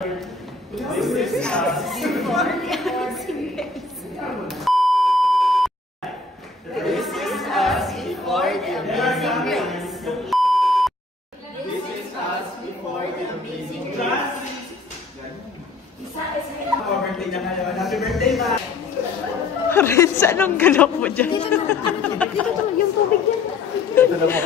This is us before the amazing race. This is us before the amazing race. This is us before the amazing race. Birthday na kayo. Happy birthday, ma! Renz, anong galaw mo dyan? Dito, yung tubig yan. Ito na po.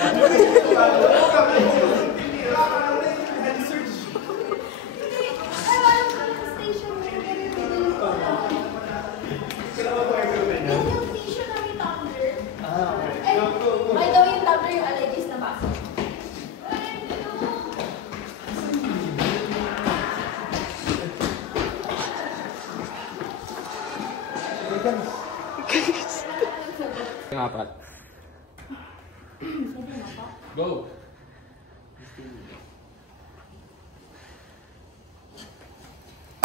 Apat. Go!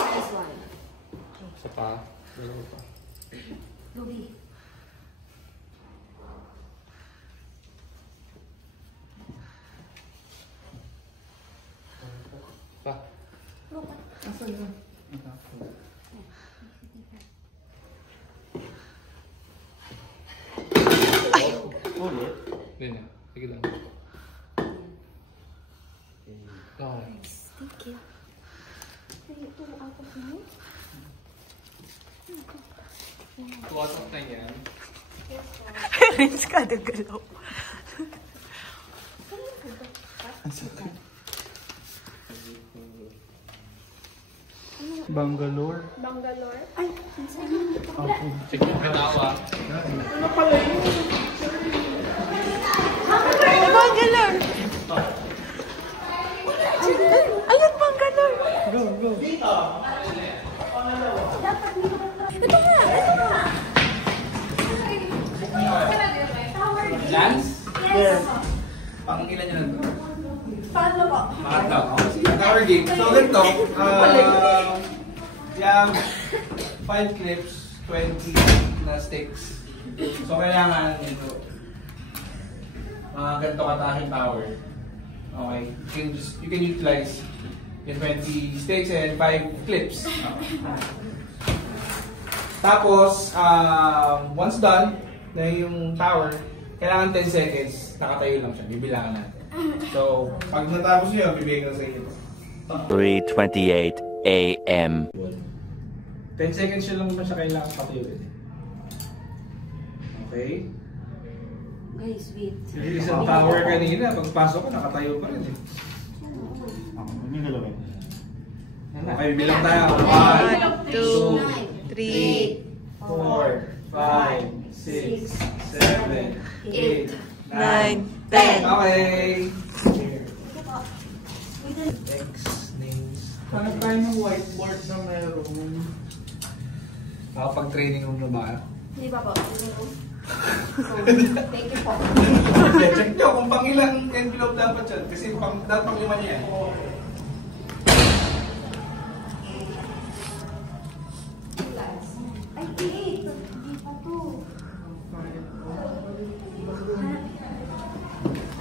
Nice one. Isa pa. Dalawa pa. Ruby. Pa. Asan yun? Hindi na. Sige lang. Go. Thank you. Ito, out of me. 2 out of 10 yan. Renz, kada galaw. Bangalore. Bangalore? Ay, Okay. Sige, katawa. Ano pala yun? Bangalore! Ayan, Bangalore! Go, go. ito nga! Lance? Yes. Pang ilan nyo lang? Paano po? Pangatlo. Tower game. So, ganito. You have 5 clips, 20 na sticks. So, kailangan ito. Ganito katahing power. Okay. You can utilize yung 20 sticks and 5 clips. Tapos, once done na yung tower, kailangan 10 seconds, nakatayo lang siya. Bibilangan natin. So, pag natapos nyo, bibigyan ko sa inyo. 3:28 a.m. 10 seconds yun lang naman siya kailangan patuyuin. Okay? Guys, wait. Yung isang tower kanina, pagpasok ko, nakatayo pa rin eh. Ano yung galawin? Okay, bilang tayo. 1, 2, 3, 4, 5, 6, 7, 8, 9, 10. Okay. Next names. Hanap tayo ng whiteboard na meron. Makapag-training room na ba? Hindi pa po. Thank you po. Check nyo kung pang ilang envelope dapat yan. Kasi dapat pang 5 niya. Ay, wait. Hindi pa to.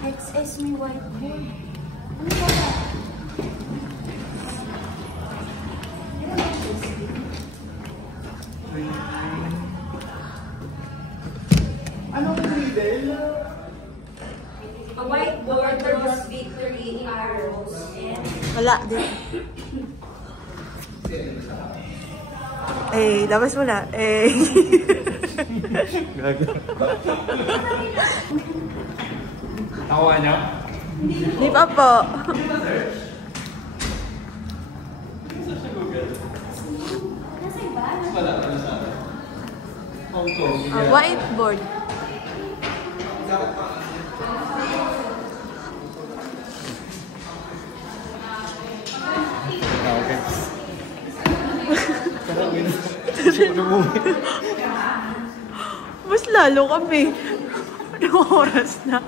XS may whiteboard. Ano ba ba? Anong riddle? A whiteboard draws victory arrows and Wala din. Eh, labas mo na. Eh. Nakuha niyo? Di pa po. Whiteboard. Okay. Mas lalo kami. Anong oras na?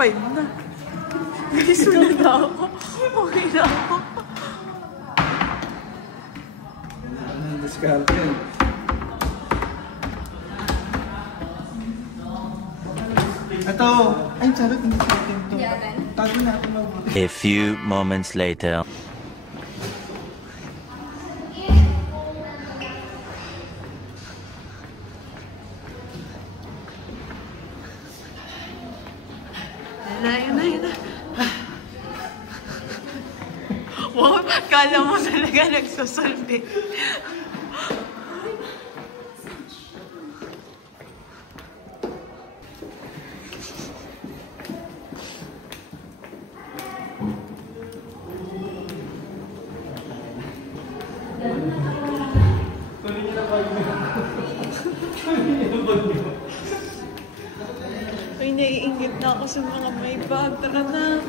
Five na. Guys, wala na ako. Okay na ako. Anong diskarte? Ito. Ay, charot. Hindi sa akin to. Yaman. Tago natin mabuti. A few moments later. Yun na. Wow, kala mo talaga nagsusulti. Ay, naiingit na ako sa mga may bag. Tara na.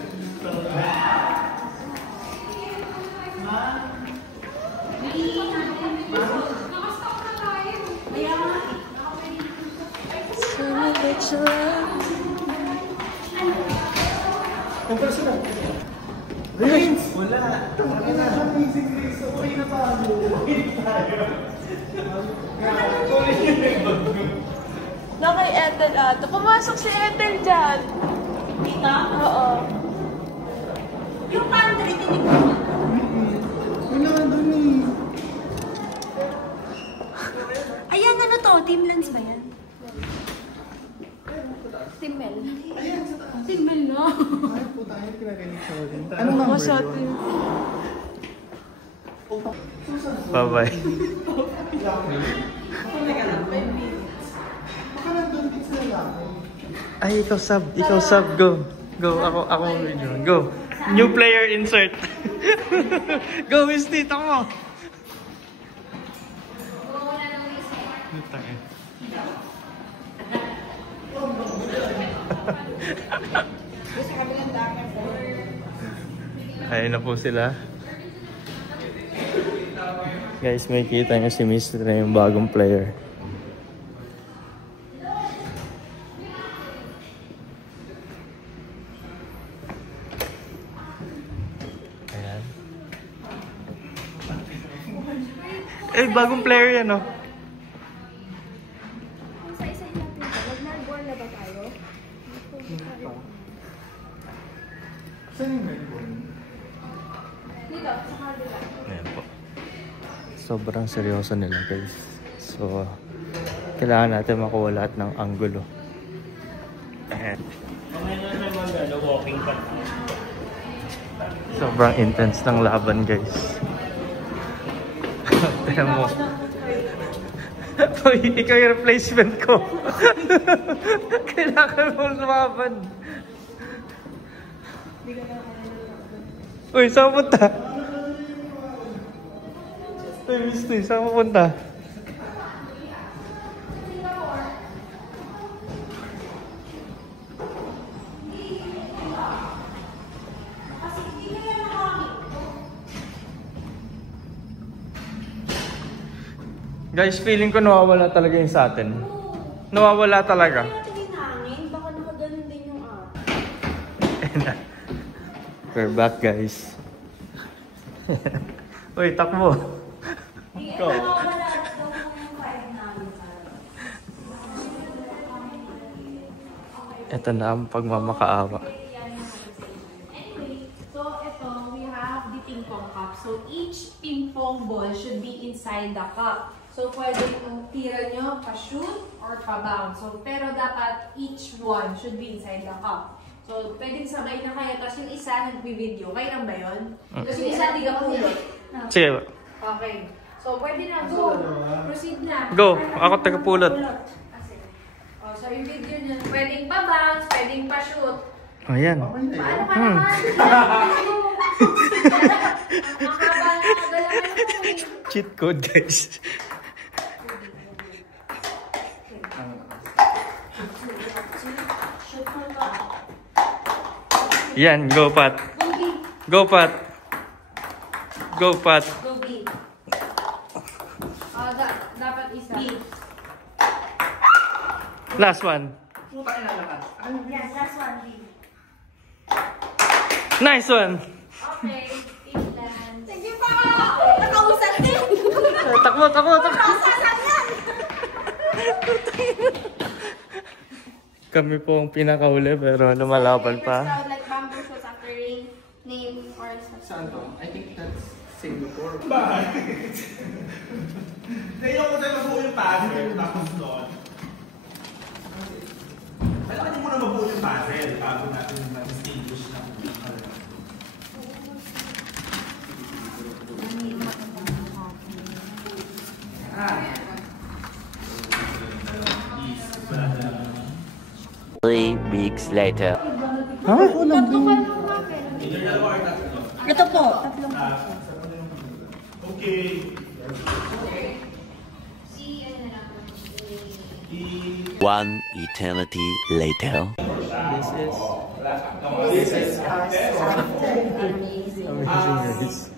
Sana that you love. Vince! Wala. Amazing Grace. Okay na tayo. Na kay Ethel ato. Pumasok si Ethel dyan. Dito? Oo. Yung pantry, tinig mo. Wala doon eh. Ayan, ano to? Team Lens ba yan? Team Mel. Ayan, sa taas. Team Mel, no? Ay, puta. Ay, kinakainig sa akin. Anong number Sa yun? atin. Bye-bye. Baka nandun din sa lalaki. Ay, ikaw sub. Go. Ako video. Go. New player insert. Go, Misty. Tama mo. Ayun na po sila. Guys, may kita nyo si Misty na yung bagong player. Ayan. Eh, bagong player yan, oh. Sa isa-isa natin. Nag-nag-board na ba tayo? Saan yung Melbourne? Dito, sa kabila. Ayan po. Sobrang seryoso nila, guys. So, kailangan natin makuha lahat ng anggulo. Ayan. Sobrang intense ng laban, guys. Tignan mo. Uy, ikaw yung replacement ko. Kailangan mo lumaban. Uy, saan punta? Uy, Misty, saan punta? Guys, feeling ko nawawala talaga yung sa atin. Nawawala talaga. Kaya natin yung hangin, baka nakaganon din yung We're back, guys. Uy, takbo. Go. Nakawala daw yung fire namin. Ito na ang pagmamakaawa. Anyway, so ito, we have the ping pong cup. So each ping pong ball should be inside the cup. So pwede kung tira nyo, pa-shoot or pa-bounce. So, pero dapat each one should be inside the cup. So, pwedeng sabay na kayo. Tapos yung isa nagbi-video. Kayo lang ba yun? Tapos yung isa di ka pulot. Sige. Okay. So, pwede na. Go. Proceed na. Go. Ako taga-pulot. Oh, so yung video nyo, pwedeng pa-bounce, pwedeng pa-shoot. Oh, yan. Paano ka naman? Makaba na galaman mo. Cheat code, guys. Yan, go Pat. Go Pat. Go Pat. Go B. Dapat isa. B. Last one. Yes, that's one. B. Nice one. Okay. Team dance. Sige pa! Nakausap din! Takbo. Nakausap yan! Kami po ang pinakahuli pero lumalaban pa. First round, like bamboo shoots after rain, name or something. Saan to? I think that's Singapore. Bakit? Ngayon ko tayo mabuo yung puzzle, tapos doon. Kailangan mo muna mabuo yung puzzle bago natin ma-distinguish na. Three weeks later. Ha? Ito po. Okay. One eternity later. This is amazing race.